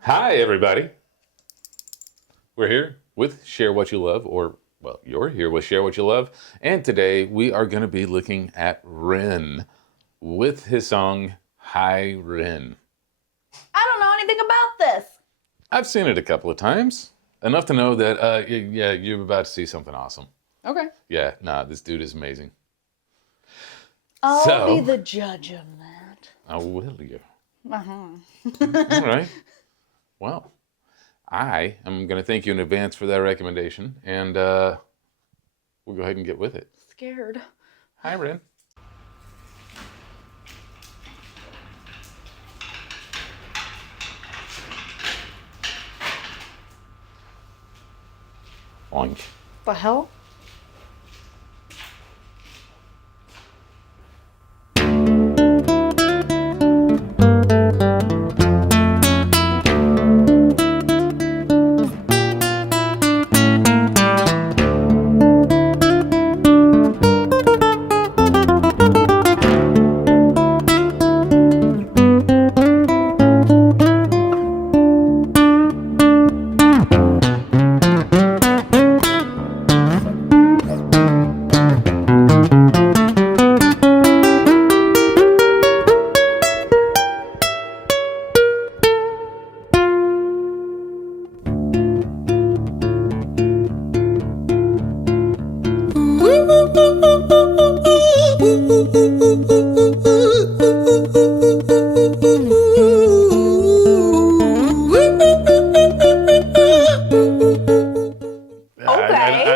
Hi, everybody. We're here with Share What You Love, or, well, you're here with Share What You Love. And today we are going to be looking at Ren with his song, Hi Ren. I don't know anything about this. I've seen it a couple of times, enough to know that, yeah, you're about to see something awesome. Okay. Yeah, this dude is amazing. I'll be the judge of that. Oh, will you? Uh-huh. All right. Well, I am going to thank you in advance for that recommendation, and we'll go ahead and get with it. Scared. Hi, Ren. Oink. The hell?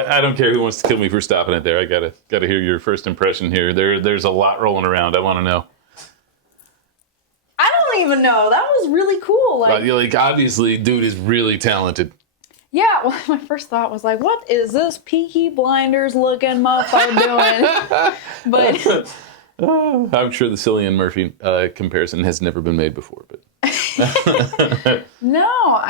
I don't care who wants to kill me for stopping it there. I gotta hear your first impression here. There's a lot rolling around. I want to know. I don't even know. That was really cool. Like obviously, dude is really talented. Yeah, well, my first thought was like, what is this Peaky Blinders looking motherfucker doing? But I'm sure the Cillian Murphy comparison has never been made before, but no,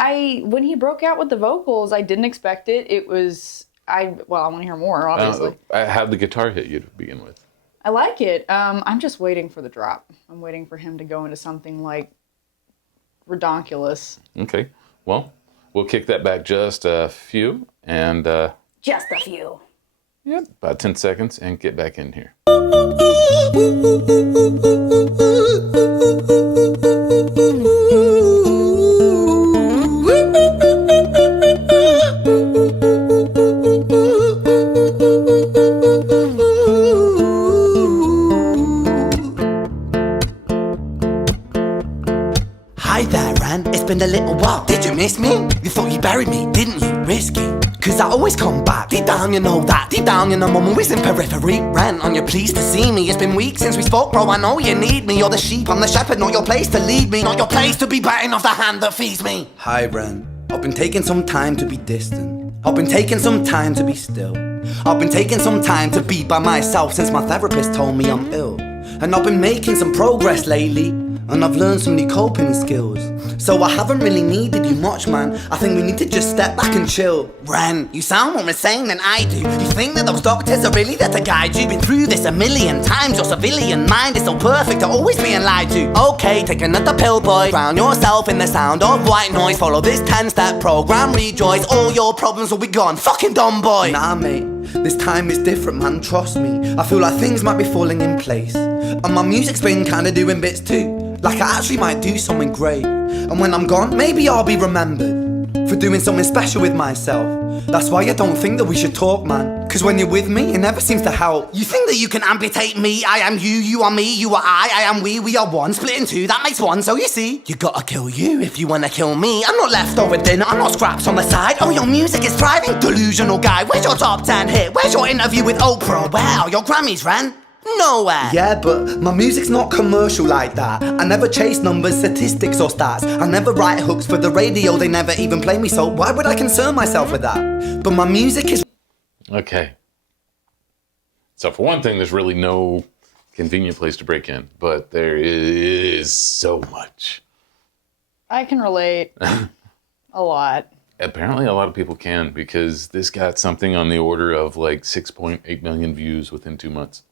when he broke out with the vocals, I didn't expect it. It was I want to hear more, obviously. How'd the guitar hit you to begin with? I like it. I'm just waiting for the drop. I'm waiting for him to go into something like redonkulous. Okay, well, we'll kick that back just a few, and just a few. Yep, about 10 seconds, and get back in here. Hi there, Ren. It's been a little while. Did you miss me? You thought you buried me, didn't you? Risky. Cause I always come back. Deep down you know that. Deep down you know I'm always in periphery. Ren, on your pleased to see me. It's been weeks since we spoke, bro. I know you need me. You're the sheep, I'm the shepherd. Not your place to lead me. Not your place to be biting off the hand that feeds me. Hi, Ren. I've been taking some time to be distant. I've been taking some time to be still. I've been taking some time to be by myself since my therapist told me I'm ill. And I've been making some progress lately, and I've learned some new coping skills. So I haven't really needed you much, man. I think we need to just step back and chill. Ren, you sound more insane than I do. You think that those doctors are really there to guide you? Been through this a million times. Your civilian mind is so perfect to always being lied to. Okay, take another pill, boy. Drown yourself in the sound of white noise. Follow this 10-step program, rejoice. All your problems will be gone. Fucking dumb boy. Nah, mate. This time is different, man, trust me. I feel like things might be falling in place, and my music's been kinda doing bits too. Like I actually might do something great. And when I'm gone, maybe I'll be remembered for doing something special with myself. That's why I don't think that we should talk, man. Cause when you're with me, it never seems to help. You think that you can amputate me? I am you, you are me, you are I am we are one. Split in two, that makes one, so you see. You gotta kill you if you wanna kill me. I'm not leftover dinner, I'm not scraps on the side. Oh, your music is thriving, delusional guy. Where's your top 10 hit? Where's your interview with Oprah? Where are your Grammys, Ren? Nowhere. Yeah, but my music's not commercial like that. I never chase numbers, statistics or stats. I never write hooks for the radio, they never even play me, so why would I concern myself with that? But my music is... Okay. So for one thing, there's really no convenient place to break in, but there is so much. I can relate a lot. Apparently a lot of people can, because this got something on the order of like 6.8 million views within 2 months.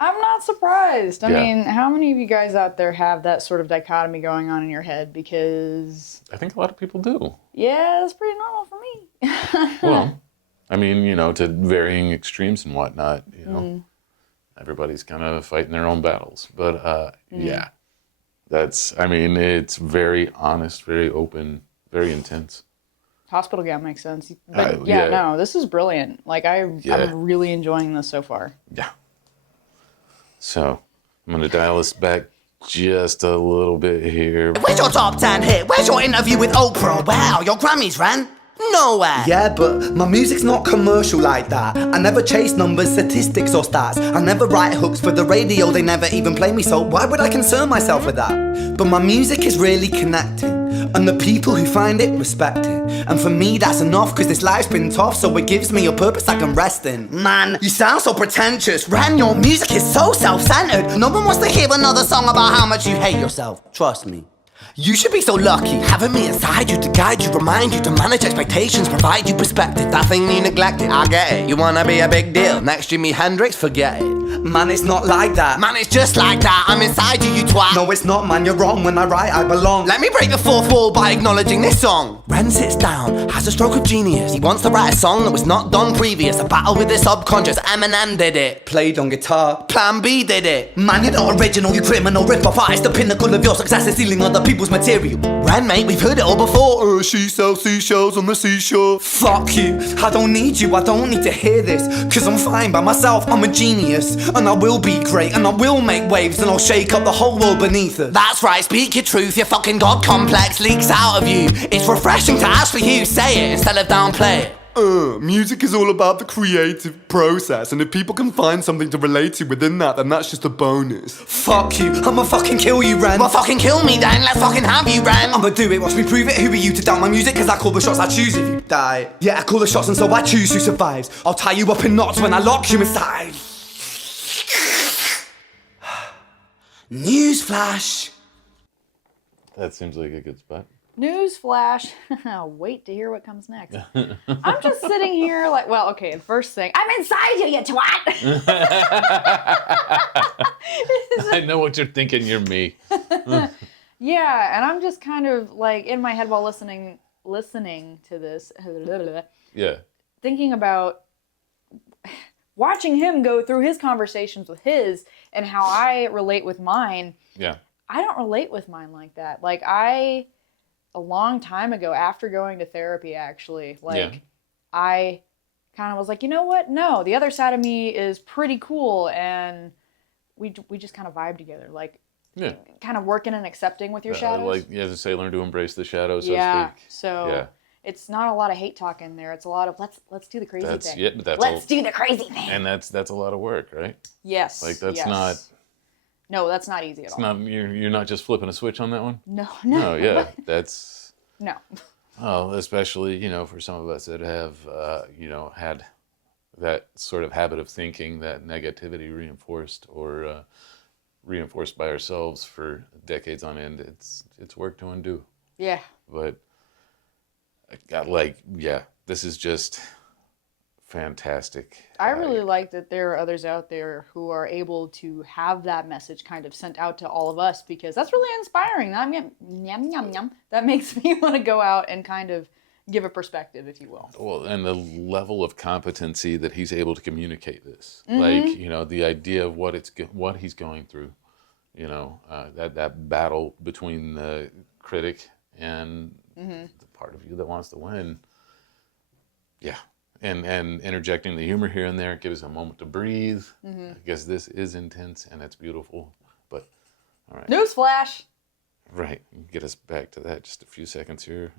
I'm not surprised. I Yeah. mean, how many of you guys out there have that sort of dichotomy going on in your head? Because, I think a lot of people do. yeah, it's pretty normal for me. Well, I mean, to varying extremes and whatnot, everybody's kind of fighting their own battles. But yeah, it's very honest, very open, very intense. Hospital gown makes sense. But yeah. no, this is brilliant. Like, I'm really enjoying this so far. Yeah. So I'm going to dial us back just a little bit here. Where's your top 10 hit? Where's your interview with Oprah? Wow, your Grammys ran nowhere. Yeah, but my music's not commercial like that. I never chase numbers, statistics or stats. I never write hooks for the radio, they never even play me, so why would I concern myself with that? But my music is really connecting, and the people who find it respect it. And for me that's enough, cause this life's been tough, so it gives me a purpose I can rest in. Man, you sound so pretentious. Ren, your music is so self-centered. No one wants to hear another song about how much you hate yourself. Trust me. You should be so lucky, having me inside you to guide you, remind you to manage expectations, provide you perspective. That thing you neglected, I get it. You wanna be a big deal, next Jimi Hendrix, forget it. Man, it's not like that. Man, it's just like that. I'm inside you, you twat. No, it's not, man, you're wrong. When I write, I belong. Let me break the fourth wall by acknowledging this song. Ren sits down, has a stroke of genius. He wants to write a song that was not done previous. A battle with the subconscious, Eminem did it. Played on guitar, Plan B did it. Man, you're not original, you criminal rip-off artist. The pinnacle of your success is stealing other people's material. Ren, mate, we've heard it all before. She sells seashells on the seashore. Fuck you, I don't need you, I don't need to hear this. Cause I'm fine by myself, I'm a genius. And I will be great, and I will make waves, and I'll shake up the whole world beneath us. That's right, speak your truth, your fucking god complex leaks out of you. It's refreshing to ask for you, say it instead of downplay it. Music is all about the creative process, and if people can find something to relate to within that, then that's just a bonus. Fuck you, I'ma fucking kill you, Ren. Well, fucking kill me then, let's fucking have you, Ren. I'ma do it, watch me prove it. Who are you to doubt my music? Cause I call the shots, I choose if you die. Yeah, I call the shots and so I choose who survives. I'll tie you up in knots when I lock you inside. Newsflash. That seems like a good spot. Newsflash. Wait to hear what comes next. I'm just sitting here like, well, okay, the first thing, I'm inside you, you twat! I know what you're thinking, you're me. Yeah, and I'm just kind of like in my head while listening to this, Yeah. thinking about watching him go through his conversations with his and how I relate with mine. Yeah. I don't relate with mine like that. Like a long time ago, after going to therapy, actually, I kind of was like, you know what? No, the other side of me is pretty cool, and we just kind of vibe together, like kind of working and accepting with your shadows. Like you have to say, learn to embrace the shadows. Yeah. So to speak. So it's not a lot of hate talk in there. It's a lot of let's do the crazy thing. Yeah, but Let's do the crazy thing. And that's a lot of work, right? Yes. Like that's not. No, that's not easy at all. Not you're not just flipping a switch on that one. No. No, yeah, that's. No. Oh, especially for some of us that have had that sort of habit of thinking, that negativity reinforced or reinforced by ourselves for decades on end. It's work to undo. Yeah. But I got this is just fantastic. I really like that there are others out there who are able to have that message kind of sent out to all of us, because that's really inspiring. That makes me want to go out and kind of give a perspective, if you will. Well, and the level of competency that he's able to communicate this, the idea of what he's going through, that battle between the critic and the part of you that wants to win. Yeah. And interjecting the humor here and there, gives us a moment to breathe. I guess this is intense and it's beautiful, but all right. Newsflash! Right, get us back to that just a few seconds here.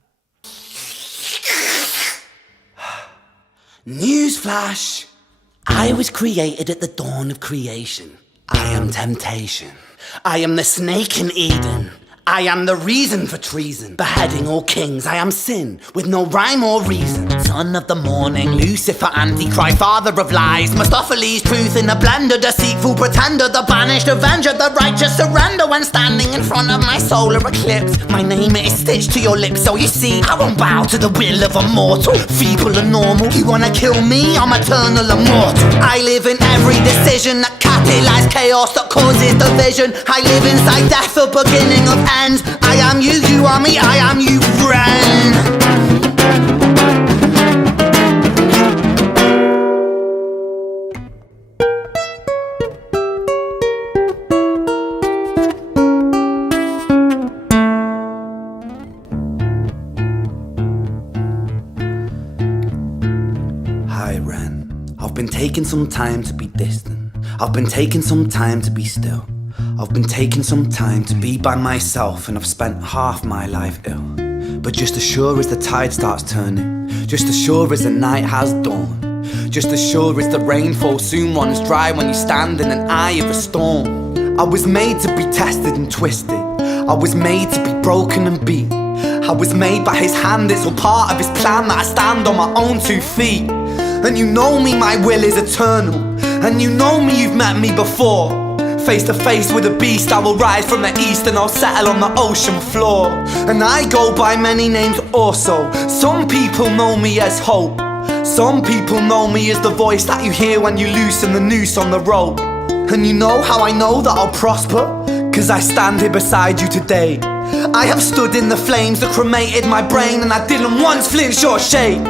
Newsflash! I was created at the dawn of creation. I am temptation. I am the snake in Eden. I am the reason for treason, beheading all kings. I am sin with no rhyme or reason. Son of the morning, Lucifer, Antichrist, father of lies, Mephistophelies, truth in a blender, deceitful pretender, the banished avenger, the righteous surrender. When standing in front of my solar eclipse, my name is stitched to your lips. So you see, I won't bow to the will of a mortal, feeble and normal. You wanna kill me? I'm eternal immortal. I live in every decision that catalyzes chaos, that causes division. I live inside death, the beginning of ends. I am you, you are me, I am you, Ren. Hi Ren, I've been taking some time to be distant. I've been taking some time to be still. I've been taking some time to be by myself, and I've spent half my life ill. But just as sure as the tide starts turning, just as sure as the night has dawned, just as sure as the rainfall soon runs dry when you stand in an eye of a storm. I was made to be tested and twisted. I was made to be broken and beat. I was made by his hand, it's all part of his plan that I stand on my own 2 feet. And you know me, my will is eternal. And you know me, you've met me before. Face to face with a beast, I will rise from the east and I'll settle on the ocean floor. And I go by many names also. Some people know me as hope. Some people know me as the voice that you hear when you loosen the noose on the rope. And you know how I know that I'll prosper? 'Cause I stand here beside you today. I have stood in the flames that cremated my brain, and I didn't once flinch or shake.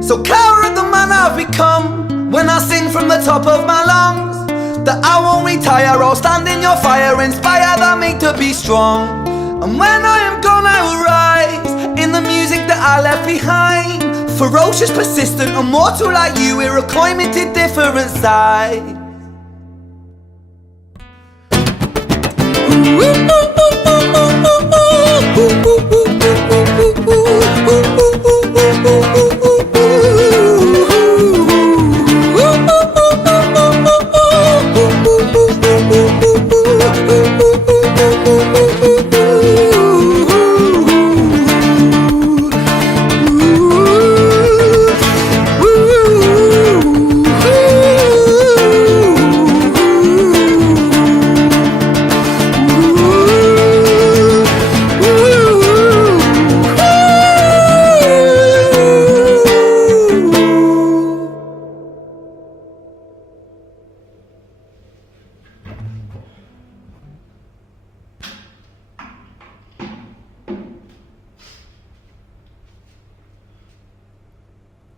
So courage the man I've become when I sing from the top of my lungs, that I won't retire, I'll stand in your fire, inspired by me to be strong. And when I am gone I will rise in the music that I left behind. Ferocious, persistent, immortal like you, we're a climate to different sides.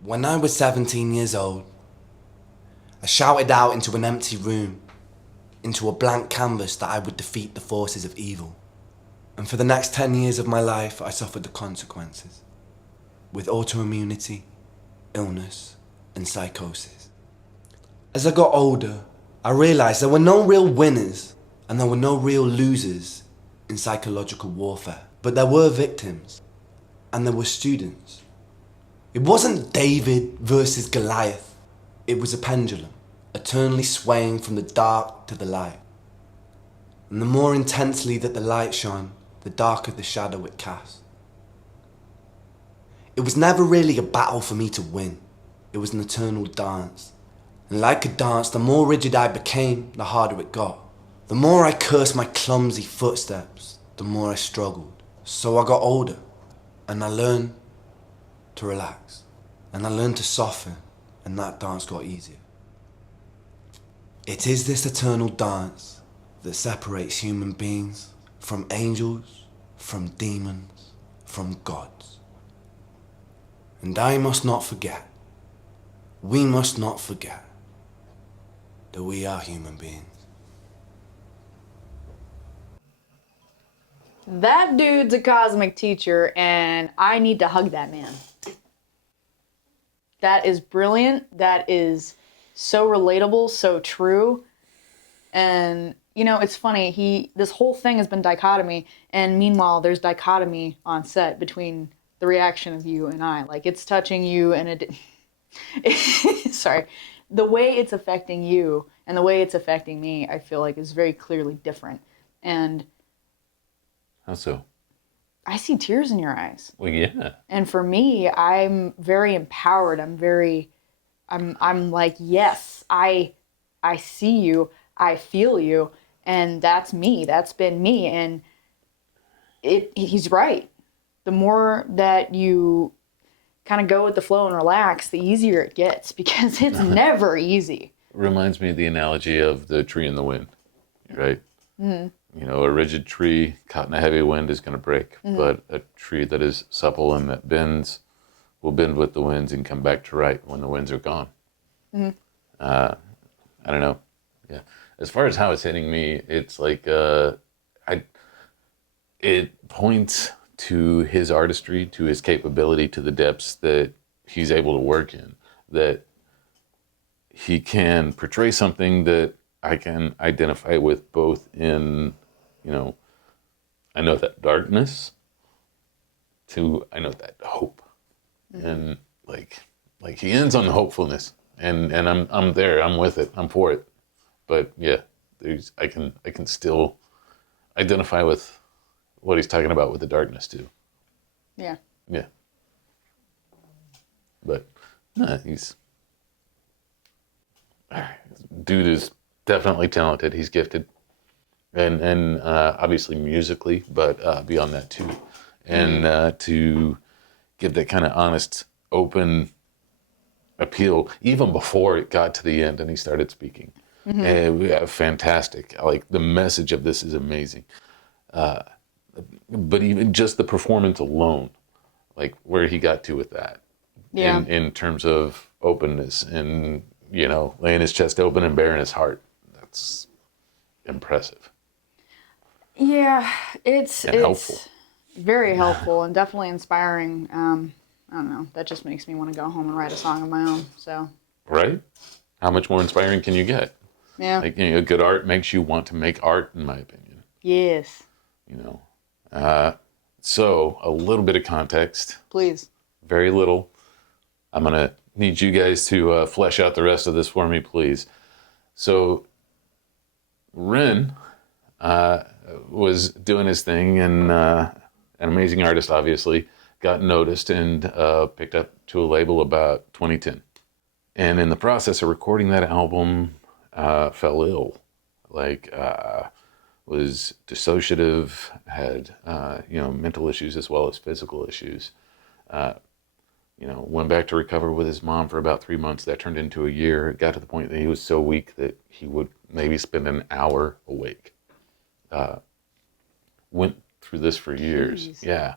When I was 17 years old, I shouted out into an empty room, into a blank canvas, that I would defeat the forces of evil. And for the next 10 years of my life, I suffered the consequences, with autoimmunity, illness, and psychosis. As I got older, I realized there were no real winners and there were no real losers in psychological warfare. But there were victims, and there were students. It wasn't David versus Goliath. It was a pendulum, eternally swaying from the dark to the light. And the more intensely that the light shone, the darker the shadow it cast. It was never really a battle for me to win. It was an eternal dance. And like a dance, the more rigid I became, the harder it got. The more I cursed my clumsy footsteps, the more I struggled. So I got older, and I learned to relax, and I learned to soften, and that dance got easier. It is this eternal dance that separates human beings from angels, from demons, from gods. And I must not forget, we must not forget, that we are human beings. That dude's a cosmic teacher, and I need to hug that man. That is brilliant. That is so relatable, so true. And, you know, it's funny, this whole thing has been dichotomy, and meanwhile, there's dichotomy on set between the reaction of you and I. Like, it's touching you, and sorry. The way it's affecting you and the way it's affecting me, I feel like is very clearly different. And how so? I see tears in your eyes. Well, yeah. And for me, I'm very empowered. I'm like, yes, I see you, I feel you, and that's me. That's been me. And he's right. The more that you kind of go with the flow and relax, the easier it gets, because it's never easy. Reminds me of the analogy of the tree in the wind, right? Mm-hmm. You know, a rigid tree caught in a heavy wind is going to break, but a tree that is supple and that bends will bend with the winds and come back to right when the winds are gone. I don't know. Yeah. As far as how it's hitting me, it's like it points to his artistry, to his capability, to the depths that he's able to work in, that he can portray something that I can identify with, both in, you know, I know that darkness, to I know that hope. And like he ends on the hopefulness, and I'm there, I'm with it, I'm for it. But yeah, I can still identify with what he's talking about with the darkness too. Yeah. Yeah. But nah, dude is definitely talented. He's gifted, and obviously musically, but beyond that too. And to give that kind of honest, open appeal, even before it got to the end and he started speaking. And we have fantastic. Like, the message of this is amazing. But even just the performance alone, like where he got to with that, Yeah. in terms of openness and, you know, laying his chest open and bearing his heart, that's impressive. Yeah, it's helpful. Very helpful and definitely inspiring. I don't know. That just makes me want to go home and write a song of my own. So. Right? How much more inspiring can you get? Yeah. Like, you know, good art makes you want to make art, in my opinion. Yes. You know. So a little bit of context. Please. Very little. I'm gonna need you guys to flesh out the rest of this for me, please. So Ren was doing his thing, and an amazing artist, obviously, got noticed and picked up to a label about 2010. And in the process of recording that album, fell ill. Like, was dissociative, had, you know, mental issues as well as physical issues. You know, went back to recover with his mom for about 3 months. That turned into a year. It got to the point that he was so weak that he would maybe spend an hour awake. Went through this for years. Jeez. Yeah.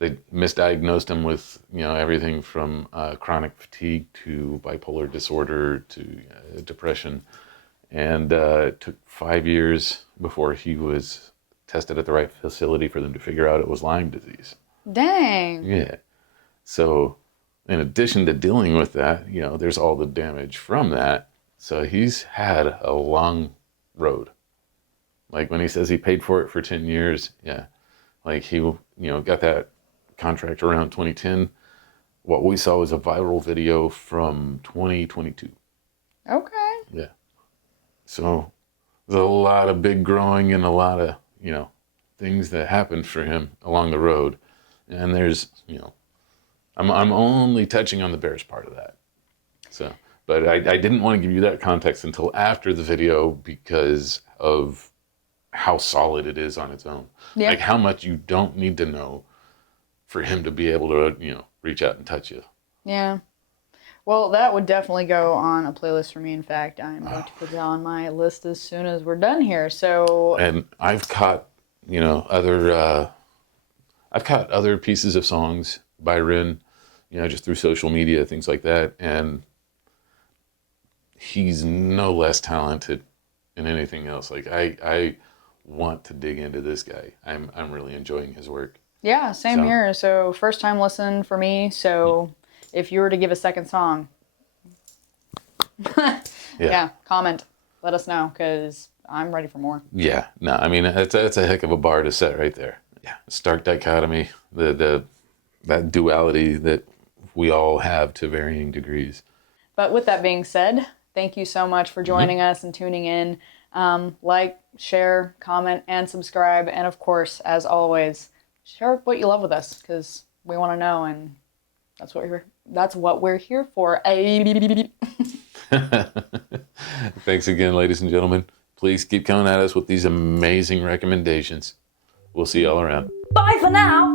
They misdiagnosed him with, you know, everything from chronic fatigue to bipolar disorder to depression. And it took 5 years before he was tested at the right facility for them to figure out it was Lyme disease. Dang. Yeah. So in addition to dealing with that, you know, there's all the damage from that. So he's had a long road. Like, when he says he paid for it for 10 years, yeah. Like, he, you know, got that contract around 2010. What we saw was a viral video from 2022. Okay. Yeah. So there's a lot of big growing and a lot of, you know, things that happened for him along the road. And there's, you know, I'm only touching on the Bears part of that. So, but I didn't want to give you that context until after the video, because of how solid it is on its own. Yeah. Like, how much you don't need to know for him to be able to, you know, reach out and touch you. Yeah. Well, that would definitely go on a playlist for me. In fact, I'm going to put it on my list as soon as we're done here. So. And I've caught, you know, I've caught other pieces of songs by Ren, you know, just through social media, things like that. And he's no less talented in anything else. Like, I want to dig into this guy. I'm really enjoying his work. Yeah, same here. So first time listen for me. So if you were to give a second song, yeah, comment, let us know, because I'm ready for more. Yeah, no, I mean, that's a heck of a bar to set right there. Yeah, stark dichotomy, that duality that we all have to varying degrees. But with that being said, thank you so much for joining us and tuning in. Like, share, comment, and subscribe. And of course, as always, share what you love with us, because we want to know, and that's what we're here for. Thanks again, ladies and gentlemen. Please keep coming at us with these amazing recommendations. We'll see y'all around. Bye for now.